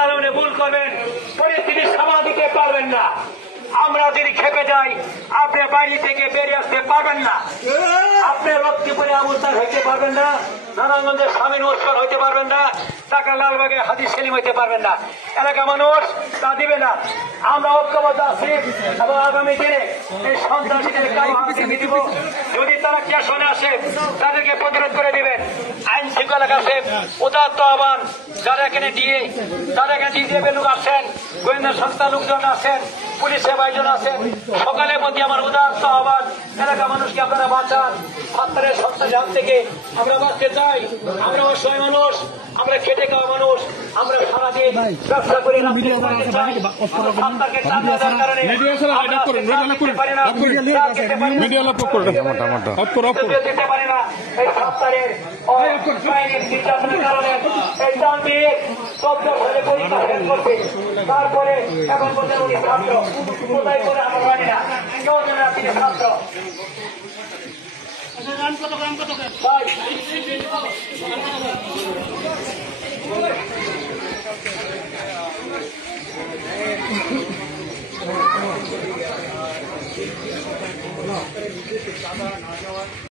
কারণে ভুল করবেন, পরিস্থিতি সামাল দিতে পারবেন না। আমরা যদি খেপে যাই, আপনি বাইরে থেকে বেরিয়ে আসতে পারবেন না। আপনি লক্ষ্মীপুরে আবুলতার হইতে পারবেন না, নারায়ণগঞ্জের স্বামীন ওসমান হইতে পারবেন না, ঢাকা লালবাগে হাজি সেলিম হইতে পারবেন না। এলাকা মানুষ তা দিবে না। আমরা ঐক্যবদ্ধ আছি এবং আগামী দিনে এই সন্ত্রাসীদের কারো হাতে দিব। যদি তারা কেশনে আসে, তাদেরকে প্রতিরোধ করে দিবেন। আইন শৃঙ্খলা কাছে উদাত্ত আহ্বান, যারা এখানে ডিজিএফ লোক আছেন, গোয়েন্দা সংস্থার লোকজন আছেন, পুলিশের ভাইজন আছেন, সকালের প্রতি আমার উদাত্ত আহ্বান, এলাকা মানুষকে আপনারা বাঁচান। সন্ত্রাসের সন্ত্রাসী হাত থেকে আমরা বাঁচতে চাই। আমরা অসহায় মানুষ, আমরা খেটে খাওয়া মানুষ, আমরা সারাদিন ব্যবসা করি না। তারপরে এখন পর্যন্ত উনি ছাত্র, কোথায় করে আমরা জানি না, কেউ জানে না তিনি ছাত্র।